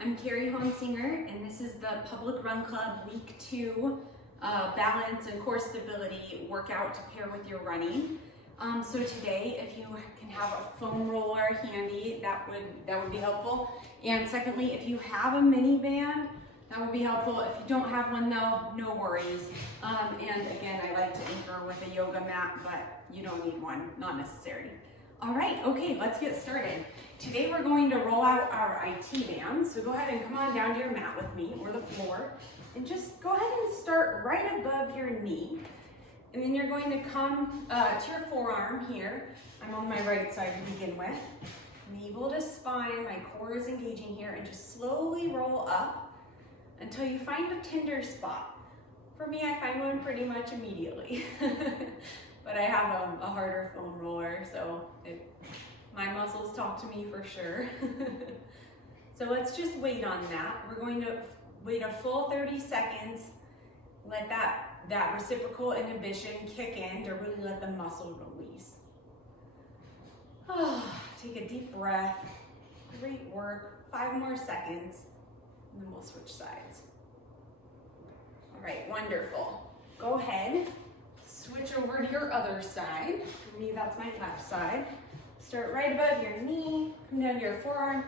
I'm Carrie Honsinger, and this is the Public Run Club Week 2 balance and core stability workout to pair with your running. So today, if you can have a foam roller handy, that would be helpful. And secondly, if you have a mini band, that would be helpful. If you don't have one though, no worries. And again, I like to anchor with a yoga mat, but you don't need one, not necessary. All right, okay, let's get started. Today we're going to roll out our IT bands. So go ahead and come on down to your mat with me, or the floor, and just go ahead and start right above your knee. And then you're going to come to your forearm here. I'm on my right side to begin with. Navel to spine, my core is engaging here, and just slowly roll up until you find a tender spot. For me, I find one pretty much immediately. But I have a harder foam roller, so my muscles talk to me for sure. So let's just wait on that. We're going to wait a full 30 seconds, let that reciprocal inhibition kick in to really let the muscle release. Take a deep breath. Great work. 5 more seconds, and then we'll switch sides. All right, wonderful. Go ahead. Switch over to your other side. For me, that's my left side. Start right above your knee, come down to your forearm,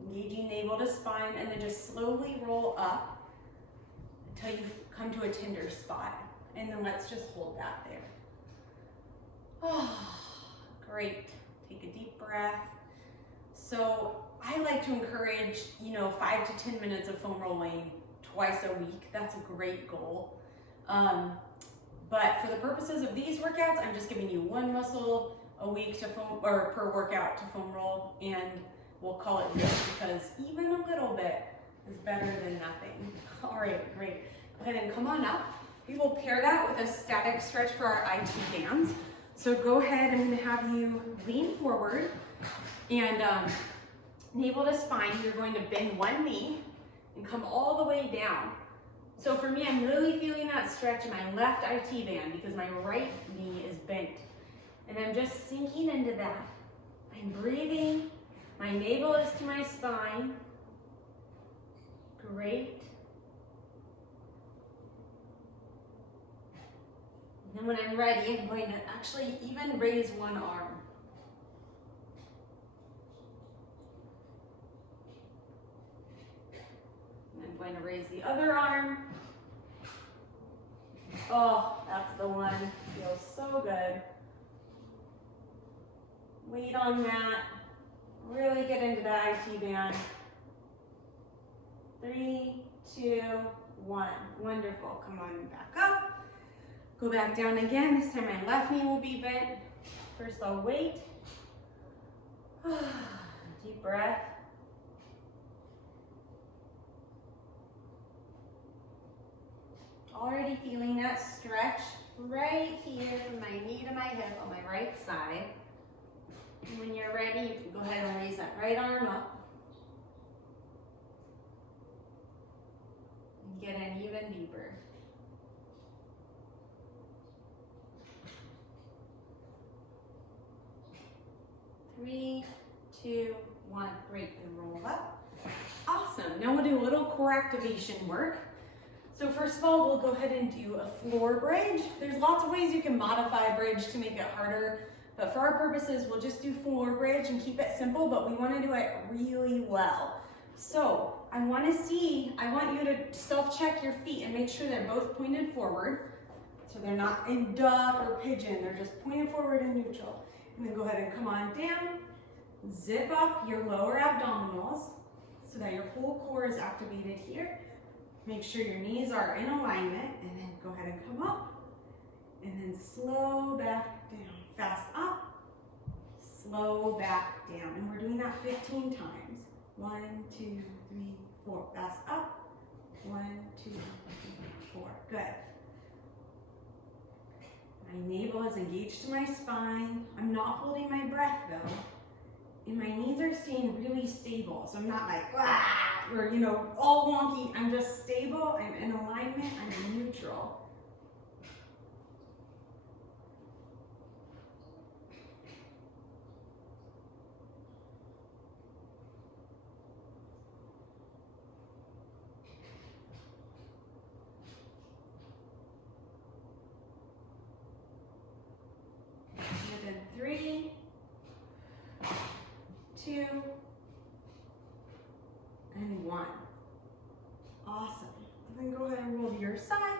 engaging navel to spine, and then just slowly roll up until you come to a tender spot. And then let's just hold that there. Oh, great. Take a deep breath. So I like to encourage, 5 to 10 minutes of foam rolling twice a week. That's a great goal. But for the purposes of these workouts, I'm just giving you one muscle a week to foam, or per workout to foam roll, and we'll call it good because even a little bit is better than nothing. All right, great. Go ahead and come on up. We will pair that with a static stretch for our IT bands. So go ahead, I'm gonna have you lean forward and navel to spine. You're going to bend one knee and come all the way down. So for me, I'm really feeling that stretch in my left IT band because my right knee is bent. And I'm just sinking into that. I'm breathing. My navel is to my spine. Great. And then when I'm ready, I'm going to actually even raise one arm. I'm going to raise the other arm. Oh, that's the one. Feels so good. Wait on that. Really get into the IT band. 3, 2, 1. Wonderful. Come on back up. Go back down again. This time my left knee will be bent. First I'll wait. Deep breath. Already feeling that stretch right here from my knee to my hip on my right side. And when you're ready, you can go ahead and raise that right arm up. And get in even deeper. Three, 2, 1. Great. And roll up. Awesome. Now we'll do a little core activation work. So first of all, we'll go ahead and do a floor bridge. There's lots of ways you can modify a bridge to make it harder, but for our purposes, we'll just do floor bridge and keep it simple, but we want to do it really well. So I want you to self-check your feet and make sure they're both pointed forward. So they're not in duck or pigeon, they're just pointed forward and neutral. And then go ahead and come on down, zip up your lower abdominals so that your whole core is activated here. Make sure your knees are in alignment, and then go ahead and come up, and then slow back down. Fast up, slow back down. And we're doing that 15 times. 1, 2, 3, 4. Fast up. 1, 2, 3, 4. Good. My navel is engaged to my spine. I'm not holding my breath though. And my knees are staying really stable. So I'm not like, or all wonky. I'm just stable, I'm in alignment, I'm in neutral. one. Awesome. And then go ahead and roll to your side.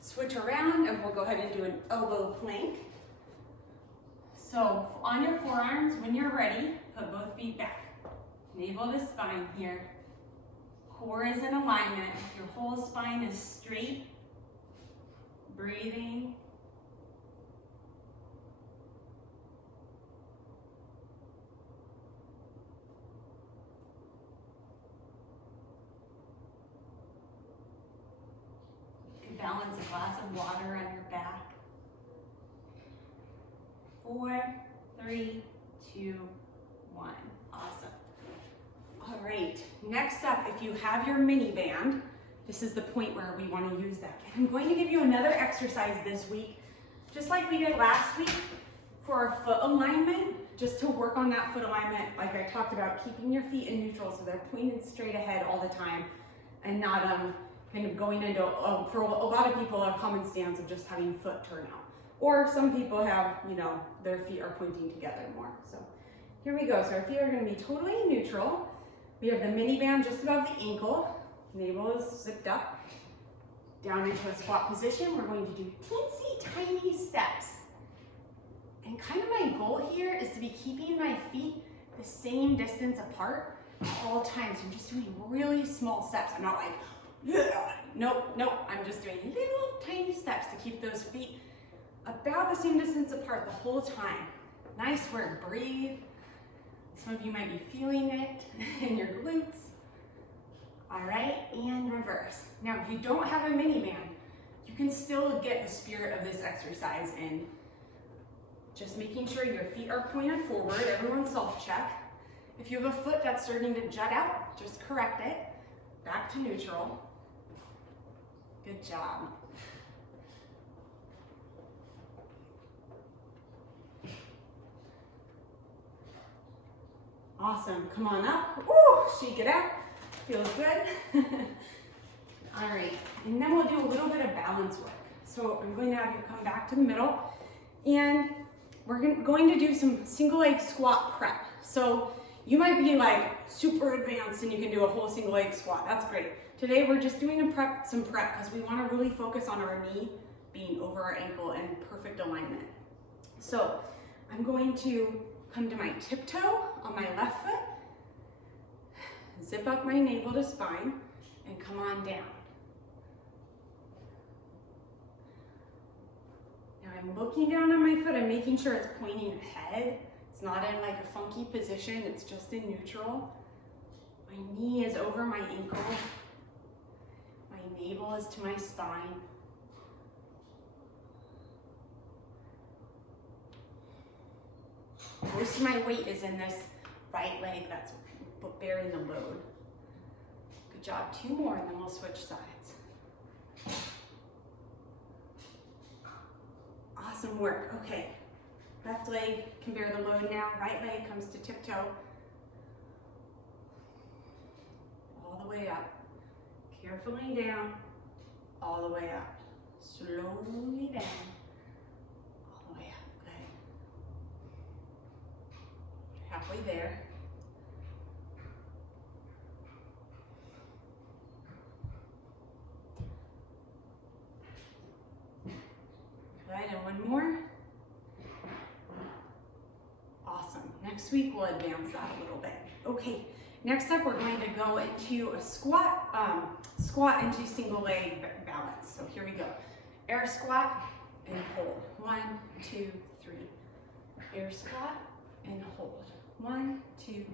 Switch around and we'll go ahead and do an elbow plank. So on your forearms, when you're ready, put both feet back. Navel to spine here. Core is in alignment. Your whole spine is straight. Breathing. You can balance a glass of water on your back. 4, 3, 2, 1. Awesome. All right, next up, if you have your mini band, this is the point where we want to use that. I'm going to give you another exercise this week, just like we did last week for our foot alignment, just to work on that foot alignment, like I talked about, keeping your feet in neutral so they're pointed straight ahead all the time and not kind of going into, for a lot of people, a common stance of just having foot turn out. Or some people have, their feet are pointing together more. So here we go. So our feet are going to be totally neutral. We have the mini band just above the ankle. Navel is zipped up. Down into a squat position. We're going to do teensy tiny steps. And kind of my goal here is to be keeping my feet the same distance apart at all times. I'm just doing really small steps. I'm not like, yeah. Nope. I'm just doing little tiny steps to keep those feet about the same distance apart the whole time. Nice work. Breathe. Some of you might be feeling it in your glutes. All right, and reverse. Now, if you don't have a mini band, you can still get the spirit of this exercise in. Just making sure your feet are pointed forward. Everyone self-check. If you have a foot that's starting to jut out, just correct it. Back to neutral. Good job. Awesome, come on up. Woo, shake it out. Feels good. All right, and then we'll do a little bit of balance work. So I'm going to have you come back to the middle and we're going to do some single leg squat prep. So you might be like super advanced and you can do a whole single leg squat. That's great. Today we're just doing some prep because we want to really focus on our knee being over our ankle and perfect alignment. So I'm going to come to my tiptoe on my left foot, zip up my navel to spine, and come on down. Now I'm looking down on my foot, I'm making sure it's pointing ahead. It's not in like a funky position, it's just in neutral. My knee is over my ankle. My navel is to my spine. Most of my weight is in this right leg that's bearing the load. Good job. 2 more and then we'll switch sides. Awesome work. Okay. Left leg can bear the load now. Right leg comes to tiptoe. All the way up. Carefully down. All the way up. Slowly down. All the way up. Good. Halfway there. Good, and one more. Awesome. Next week we'll advance that a little bit. Okay, next up we're going to go into a squat into single leg balance. So here we go. Air squat and hold. 1, 2, 3. Air squat and hold. 1, 2, 3.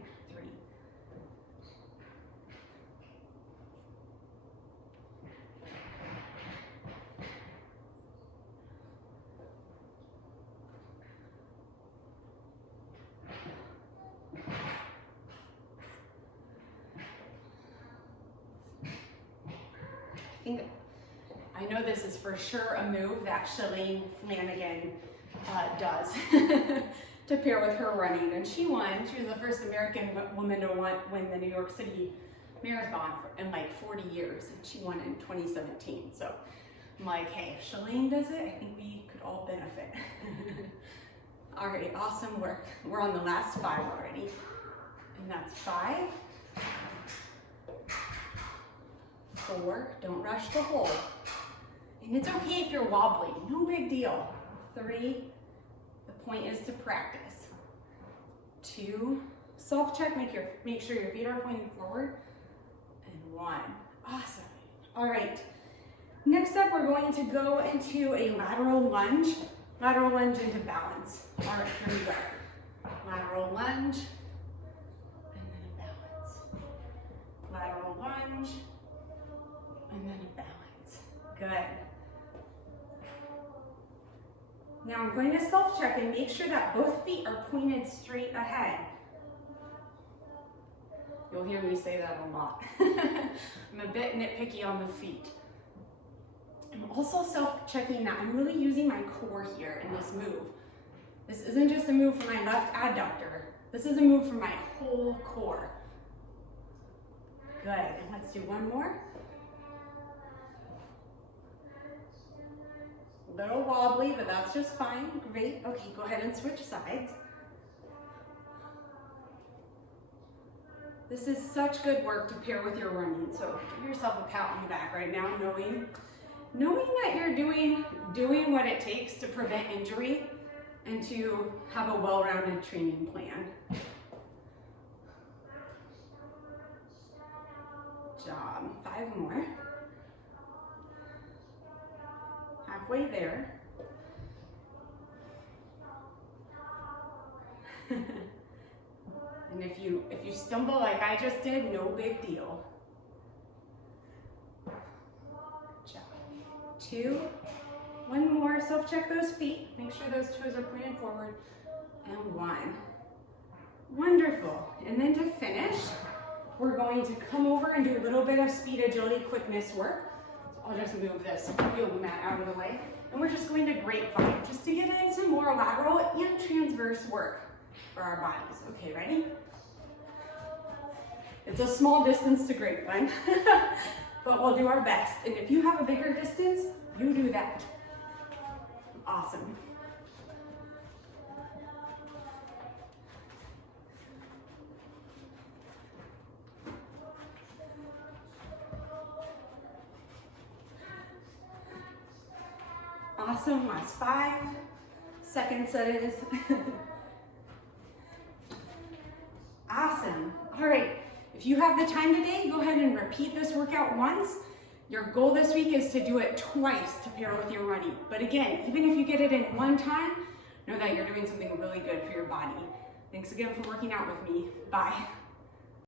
I know this is for sure a move that Shalane Flanagan does to pair with her running, and she won. She was the first American woman to win the New York City Marathon in like 40 years, and she won in 2017. So I'm like, hey, if Shalane does it, I think we could all benefit. All right, awesome work. We're on the last 5 already, and that's 5, 4, don't rush the hold. And it's okay if you're wobbly, no big deal. 3, the point is to practice. 2, self-check, make sure your feet are pointing forward. And 1, awesome. All right, next up we're going to go into a lateral lunge into balance. All right, here we go. Lateral lunge, and then a balance. Lateral lunge, and then a balance. Good. Now I'm going to self-check and make sure that both feet are pointed straight ahead. You'll hear me say that a lot. I'm a bit nitpicky on the feet. I'm also self-checking that I'm really using my core here in this move. This isn't just a move for my left adductor. This is a move for my whole core. Good, and let's do one more. A little wobbly, but that's just fine. Great, okay, go ahead and switch sides. This is such good work to pair with your running, so give yourself a pat on the back right now, knowing that you're doing what it takes to prevent injury and to have a well-rounded training plan. Good job. 5 more. Halfway there. And if you stumble like I just did, no big deal. Good job. 2, 1 more, self-check those feet. Make sure those toes are pointed forward. And 1. Wonderful. And then to finish, we're going to come over and do a little bit of speed, agility, quickness work. So I'll just move this yoga mat out of the way. And we're just going to grapevine, just to get in some more lateral and transverse work for our bodies. Okay, ready? It's a small distance to grapevine, but we'll do our best. And if you have a bigger distance, you do that. Awesome. Awesome, last 5. Second set is. Awesome, all right. If you have the time today, go ahead and repeat this workout once. Your goal this week is to do it twice to pair with your running. But again, even if you get it in one time, know that you're doing something really good for your body. Thanks again for working out with me. Bye.